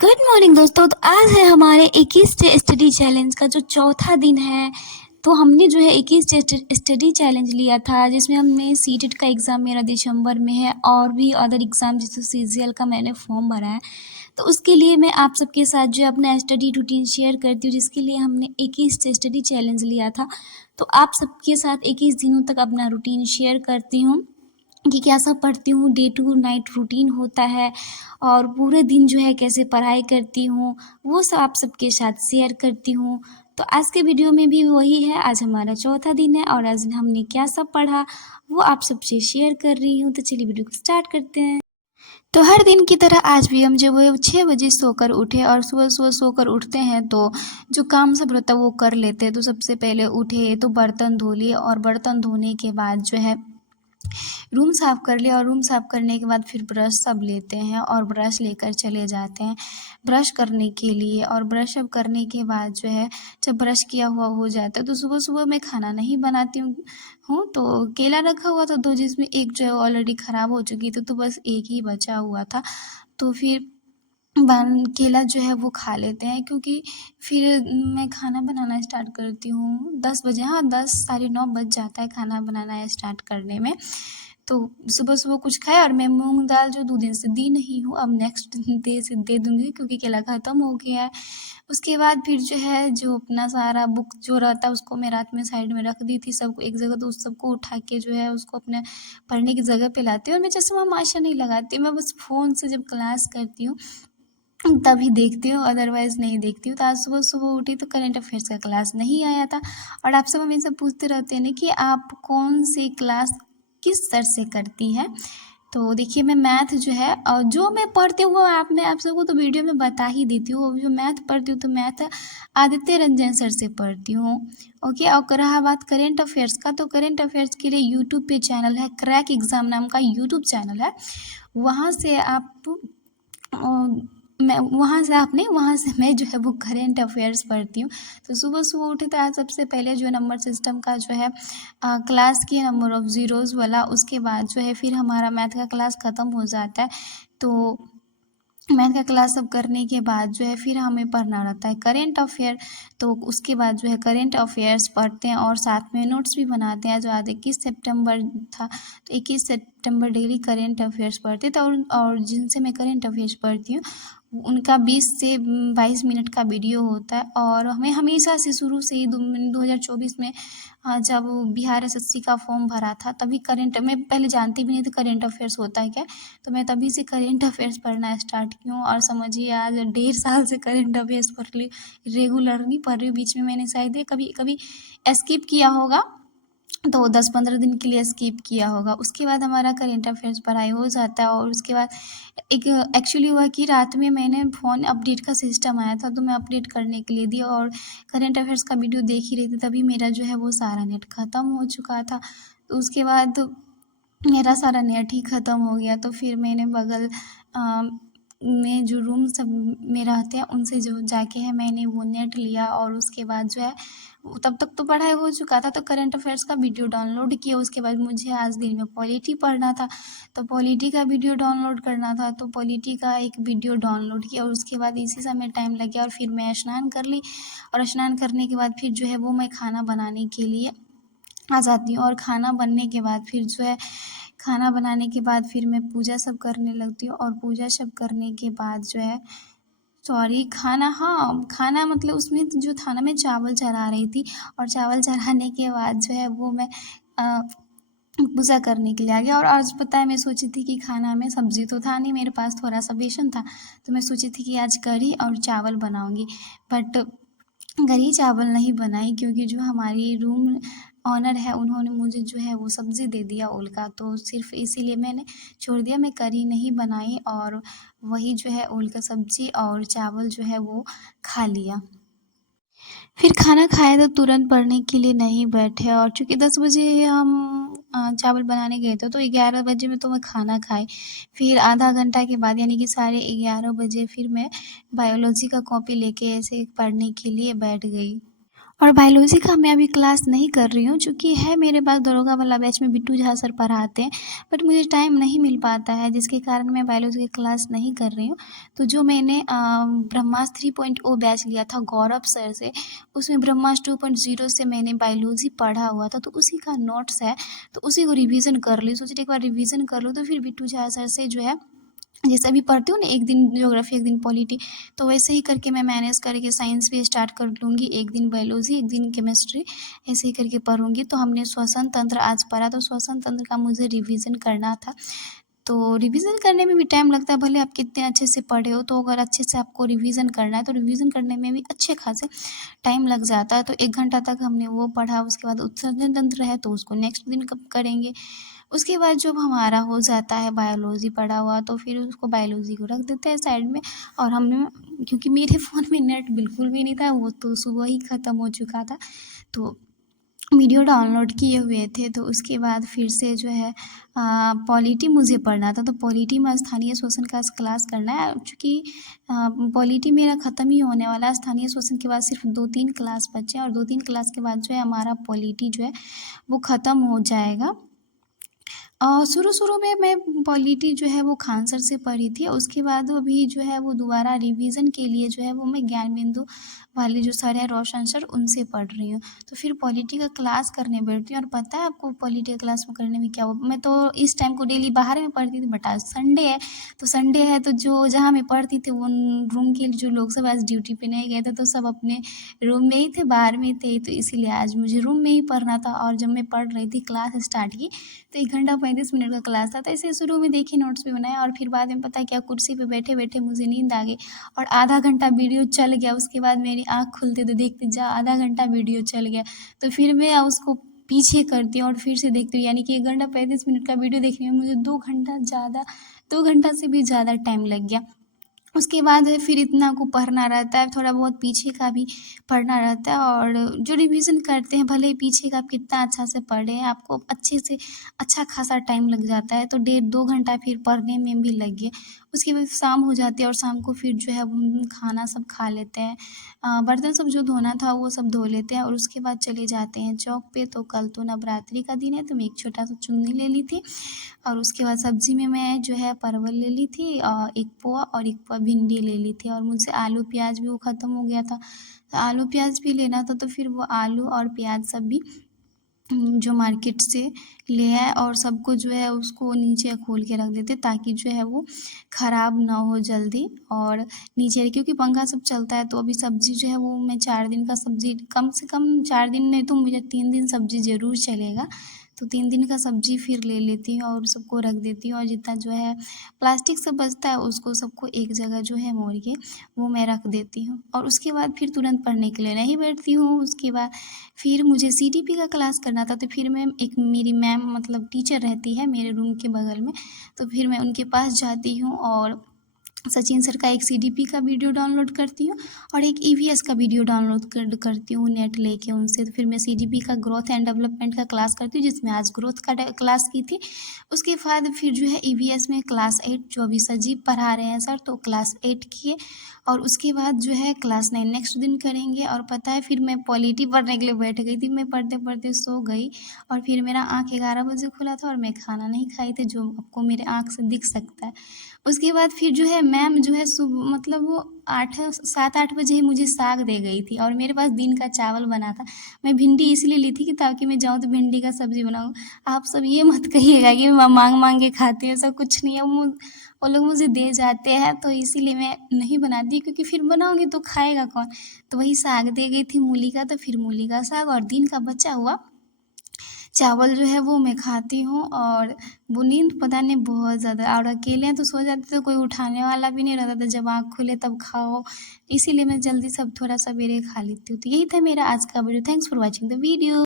Good morning दोस्तों। तो आज है हमारे 21 डे स्टडी चैलेंज का जो चौथा दिन है। तो हमने जो है 21 डे स्टडी चैलेंज लिया था, जिसमें हमने सीटेट का एग्ज़ाम मेरा दिसंबर में है और भी अदर एग्ज़ाम जैसे सीजीएल का मैंने फॉर्म भरा है। तो उसके लिए मैं आप सबके साथ जो है अपना स्टडी रूटीन शेयर करती हूँ, जिसके लिए हमने 21 डे स्टडी चैलेंज लिया था। तो आप सबके साथ 21 दिनों तक अपना रूटीन शेयर करती हूँ कि क्या सब पढ़ती हूँ, डे टू नाइट रूटीन होता है और पूरे दिन जो है कैसे पढ़ाई करती हूँ, वो सब आप सबके साथ शेयर करती हूँ। तो आज के वीडियो में भी वही है। आज हमारा चौथा दिन है और आज हमने क्या सब पढ़ा वो आप सबसे शेयर कर रही हूँ। तो चलिए वीडियो को स्टार्ट करते हैं। तो हर दिन की तरह आज भी हम जब 6 बजे सोकर उठे और सुबह सुबह सोकर उठते हैं तो जो काम सब रहता है वो कर लेते हैं। तो सबसे पहले उठे तो बर्तन धो लिए और बर्तन धोने के बाद जो है रूम साफ़ कर लिया और रूम साफ़ करने के बाद फिर ब्रश सब लेते हैं और ब्रश लेकर चले जाते हैं ब्रश करने के लिए। और ब्रश अब करने के बाद जो है जब ब्रश किया हुआ हो जाता है तो सुबह सुबह मैं खाना नहीं बनाती हूँ। तो केला रखा हुआ था दो, जिसमें एक जो है ऑलरेडी ख़राब हो चुकी थी, तो बस एक ही बचा हुआ था। तो फिर केला जो है वो खा लेते हैं, क्योंकि फिर मैं खाना बनाना स्टार्ट करती हूँ 10 बजे। हाँ, 10 साढ़े 9 बज जाता है खाना बनाना स्टार्ट करने में। तो सुबह सुबह कुछ खाया और मैं मूंग दाल जो 2 दिन से दी नहीं हूँ, अब नेक्स्ट डे से दे दूँगी क्योंकि केला ख़त्म हो गया है। उसके बाद फिर जो है जो अपना सारा बुक जो रहता है उसको मैं रात में साइड में रख दी थी सबको एक जगह, तो उस सबको उठा के जो है उसको अपने पढ़ने की जगह पे लाती हूँ। और मैं चश्मा माशा नहीं लगाती, मैं बस फ़ोन से जब क्लास करती हूँ तभी देखती हूँ, अदरवाइज़ नहीं देखती हूँ। तो आज सुबह सुबह उठी तो करंट अफेयर्स का क्लास नहीं आया था। और आप सब हमेशा पूछते रहते हैं ना कि आप कौन सी क्लास किस सर से करती हैं। तो देखिए मैं मैथ जो है और जो मैं पढ़ती हूँ वो मैं आप सबको तो वीडियो में बता ही देती हूँ। जो मैथ पढ़ती हूँ तो मैथ आदित्य रंजन सर से पढ़ती हूँ। ओके, और रहा बात करेंट अफेयर्स का, तो करेंट अफेयर्स के लिए यूट्यूब पे चैनल है, क्रैक एग्ज़ाम नाम का यूट्यूब चैनल है। वहाँ से आप वहाँ से मैं जो है वो करेंट अफेयर्स पढ़ती हूँ। तो सुबह सुबह उठी तो आज सबसे पहले जो नंबर सिस्टम का जो है क्लास की नंबर ऑफ़ ज़ीरोज़ वाला, उसके बाद जो है फिर हमारा मैथ का क्लास ख़त्म हो जाता है। तो मैथ का क्लास सब करने के बाद जो है फिर हमें पढ़ना रहता है करेंट अफेयर। तो उसके बाद जो है करेंट अफेयर्स पढ़ते हैं और साथ में नोट्स भी बनाते हैं। जो आज 21 सितंबर था तो 21 सितंबर डेली करेंट अफेयर्स पढ़ते थे। और जिनसे मैं करेंट अफेयर्स पढ़ती हूँ उनका 20 से 22 मिनट का वीडियो होता है। और हमें हमेशा से शुरू से ही 2024 में जब बिहार एसएससी का फॉर्म भरा था तभी मैं पहले जानती भी नहीं थी करेंट अफेयर्स होता है क्या। तो मैं तभी से करेंट अफेयर्स पढ़ना स्टार्ट की हूँ और समझिए आज 1.5 साल से करेंट अफेयर्स पढ़ रही, रेगुलर नहीं पढ़ रही। बीच में मैंने शायद कभी कभी स्किप किया होगा, तो 10-15 दिन के लिए स्किप किया होगा। उसके बाद हमारा करेंट अफेयर्स पढ़ाई हो जाता है। और उसके बाद एक एक्चुअली हुआ कि रात में मैंने फ़ोन अपडेट का सिस्टम आया था तो मैं अपडेट करने के लिए दी और करेंट अफेयर्स का वीडियो देख ही रही थी, तभी मेरा जो है वो सारा नेट ख़त्म हो चुका था। तो उसके बाद मेरा सारा नेट ही ख़त्म हो गया। तो फिर मैंने बगल में जो रूम सब में रहते हैं उनसे जो जाके है मैंने वो नेट लिया और उसके बाद जो है तब तक तो पढ़ाई हो चुका था। तो करंट अफेयर्स का वीडियो डाउनलोड किया। उसके बाद मुझे आज दिन में पॉलिटी पढ़ना था, तो पॉलिटी का वीडियो डाउनलोड करना था, तो पॉलिटी का एक वीडियो डाउनलोड किया। और उसके बाद इसी समय टाइम लग गया और फिर मैं स्नान कर ली। और स्नान करने के बाद फिर जो है वो मैं खाना बनाने के लिए आ जाती हूँ। और खाना बनने के बाद फिर जो है खाना बनाने के बाद फिर मैं पूजा सब करने लगती हूँ। और पूजा सब करने के बाद जो है खाना मतलब उसमें जो था ना, मैं चावल चढ़ा रही थी और चावल चढ़ाने के बाद जो है वो मैं पूजा करने के लिए आ गया। और आज पता है मैं सोची थी कि खाना में सब्ज़ी तो था नहीं मेरे पास, थोड़ा सा बेसन था, तो मैं सोची थी कि आज कढ़ी और चावल बनाऊँगी। बट कढ़ी चावल नहीं बनाई, क्योंकि जो हमारी रूम ऑनर है उन्होंने मुझे जो है वो सब्ज़ी दे दिया ओल का, तो सिर्फ इसीलिए मैंने छोड़ दिया। मैं कढ़ी नहीं बनाई और वही जो है ओल का सब्ज़ी और चावल जो है वो खा लिया। फिर खाना खाए तो तुरंत पढ़ने के लिए नहीं बैठे। और चूँकि 10 बजे हम चावल बनाने गए थे तो 11 बजे में तो मैं खाना खाई। फिर आधा घंटा के बाद यानी कि 11:30 बजे फिर मैं बायोलॉजी का कॉपी लेके ऐसे पढ़ने के लिए बैठ गई। और बायोलॉजी का मैं अभी क्लास नहीं कर रही हूँ, चूँकि है मेरे पास दरोगा वाला बैच में बिट्टू झा सर पढ़ाते हैं, बट मुझे टाइम नहीं मिल पाता है, जिसके कारण मैं बायोलॉजी की क्लास नहीं कर रही हूँ। तो जो मैंने ब्रह्मास्त्र 3.0 बैच लिया था गौरव सर से, उसमें ब्रह्मास्त्र 2.0 से मैंने बायोलॉजी पढ़ा हुआ था, तो उसी का नोट्स है, तो उसी को रिवीजन कर ली। सोची एक बार रिवीजन कर लूँ तो फिर बिट्टू झा सर से जो है, जैसे अभी पढ़ती हूँ ना, एक दिन ज्योग्राफी एक दिन पॉलिटी, तो वैसे ही करके मैं मैनेज करके साइंस भी स्टार्ट कर लूँगी, एक दिन बायोलॉजी एक दिन केमिस्ट्री, ऐसे ही करके पढ़ूँगी। तो हमने श्वसन तंत्र आज पढ़ा, तो श्वसन तंत्र का मुझे रिवीजन करना था। तो रिवीजन करने में भी टाइम लगता है, भले आप कितने अच्छे से पढ़े हो, तो अगर अच्छे से आपको रिवीजन करना है तो रिवीजन करने में भी अच्छे खासे टाइम लग जाता है। तो 1 घंटा तक हमने वो पढ़ा, उसके बाद उत्सर्जन तंत्र है तो उसको नेक्स्ट दिन कब करेंगे। उसके बाद जब हमारा हो जाता है बायोलॉजी पढ़ा हुआ, तो फिर उसको बायोलॉजी को रख देते हैं साइड में। और हमने, क्योंकि मेरे फ़ोन में नेट बिल्कुल भी नहीं था, वो तो सुबह ही ख़त्म हो चुका था, तो वीडियो डाउनलोड किए हुए थे। तो उसके बाद फिर से जो है पॉलिटी मुझे पढ़ना था, तो पॉलिटी में स्थानीय शोषण का क्लास करना है, चूँकि पॉलिटी मेरा ख़त्म ही होने वाला है। स्थानीय शोषण के बाद सिर्फ 2-3 क्लास बचे हैं, और 2-3 क्लास के बाद जो है हमारा पॉलिटी जो है वो ख़त्म हो जाएगा। शुरू-शुरू में मैं पॉलिटी जो है वो खान सर से पढ़ी थी, उसके बाद अभी जो है वो दोबारा रिवीजन के लिए जो है वो मैं ज्ञान बिंदु वाले जो सर हैं रोशन सर, उनसे पढ़ रही हूँ। तो फिर पॉलिटी का क्लास करने बैठती हूँ, और पता है आपको पॉलिटी का क्लास में करने में क्या हुआ? मैं तो इस टाइम को डेली बाहर में पढ़ती थी, बट आज संडे है, तो संडे है तो जो जहाँ मैं पढ़ती थी उन रूम के जो लोग सब आज ड्यूटी पे नहीं गए थे, तो सब अपने रूम में ही थे, बाहर में थे, तो इसीलिए आज मुझे रूम में ही पढ़ना था। और जब मैं पढ़ रही थी, क्लास स्टार्ट की, तो 1 घंटा 35 मिनट का क्लास था, तो ऐसे शुरू में देखी, नोट्स भी बनाया, और फिर बाद में पता है क्या, कुर्सी पे बैठे बैठे मुझे नींद आ गई, और आधा घंटा वीडियो चल गया। उसके बाद मेरी आँख खुलते तो देखते जा आधा घंटा वीडियो चल गया, तो फिर मैं उसको पीछे करती हूँ और फिर से देखती हूँ, यानी कि 1 घंटा 35 मिनट का वीडियो देखने में मुझे 2 घंटा से भी ज़्यादा टाइम लग गया। उसके बाद है फिर इतना को पढ़ना रहता है, थोड़ा बहुत पीछे का भी पढ़ना रहता है, और जो रिवीजन करते हैं भले ही पीछे का आप कितना अच्छा से पढ़े हैं, आपको अच्छे से अच्छा खासा टाइम लग जाता है, तो 1.5-2 घंटा फिर पढ़ने में भी लग गया। उसके बाद शाम हो जाती है, और शाम को फिर जो है हम खाना सब खा लेते हैं, बर्तन सब जो धोना था वो सब धो लेते हैं, और उसके बाद चले जाते हैं चौक पे। तो कल तो नवरात्रि का दिन है, तो मैं एक छोटा सा चुन्नी ले ली थी, और उसके बाद सब्ज़ी में मैं जो है परवल ले ली थी, 1 पौआ, और 1 पौआ भिंडी ले ली थी, और मुझसे आलू प्याज भी वो ख़त्म हो गया था, तो आलू प्याज भी लेना था, तो फिर वो आलू और प्याज सब भी जो मार्केट से ले आए, और सबको जो है उसको नीचे खोल के रख देते, ताकि जो है वो ख़राब ना हो जल्दी। और नीचे, क्योंकि पंखा सब चलता है, तो अभी सब्ज़ी जो है वो मैं 4 दिन का सब्ज़ी, कम से कम 4 दिन नहीं तो मुझे 3 दिन सब्ज़ी ज़रूर चलेगा, तो 3 दिन का सब्ज़ी फिर ले लेती हूँ और सबको रख देती हूँ, और जितना जो है प्लास्टिक सब बचता है उसको सबको एक जगह जो है मोड़ के वो मैं रख देती हूँ। और उसके बाद फिर तुरंत पढ़ने के लिए नहीं बैठती हूँ। उसके बाद फिर मुझे सीटीपी का क्लास करना था, तो फिर मैं, एक मेरी मैम मतलब टीचर रहती है मेरे रूम के बगल में, तो फिर मैं उनके पास जाती हूँ, और सचिन सर का एक सीडीपी का वीडियो डाउनलोड करती हूँ, और एक ईवीएस का वीडियो डाउनलोड करती हूँ नेट लेके उनसे। तो फिर मैं सीडीपी का ग्रोथ एंड डेवलपमेंट का क्लास करती हूँ, जिसमें आज ग्रोथ का क्लास की थी। उसके बाद फिर जो है ईवीएस में क्लास 8 जो अभी सजीव पढ़ा रहे हैं सर, तो क्लास 8 किए, और उसके बाद जो है क्लास 9 नेक्स्ट दिन करेंगे। और पता है फिर मैं पॉलिटी पढ़ने के लिए बैठ गई थी, मैं पढ़ते पढ़ते सो गई, और फिर मेरा आँख 11 बजे खुला था, और मैं खाना नहीं खाई थी, जो आपको मेरे आँख से दिख सकता है। उसके बाद फिर जो है मैम जो है मतलब वो 7-8 बजे ही मुझे साग दे गई थी, और मेरे पास दिन का चावल बना था। मैं भिंडी इसलिए ली थी कि ताकि मैं जाऊँ तो भिंडी का सब्ज़ी बनाऊँ। आप सब ये मत कहिएगा कि मैं माँग-माँग के खाती हूँ, ऐसा कुछ नहीं है। वो लोग मुझे दे जाते हैं, तो इसीलिए मैं नहीं बनाती, क्योंकि फिर बनाऊँगी तो खाएगा कौन? तो वही साग दे गई थी मूली का, तो फिर मूली का साग और दिन का बचा हुआ चावल जो है वो मैं खाती हूँ। और वो नींद पता नहीं बहुत ज़्यादा, और अकेले हैं तो सो जाते, तो कोई उठाने वाला भी नहीं रहता था, जब आँख खुले तब खाओ, इसीलिए मैं जल्दी सब थोड़ा सवेरे खा लेती हूँ। तो यही था मेरा आज का video. Thanks for watching the video.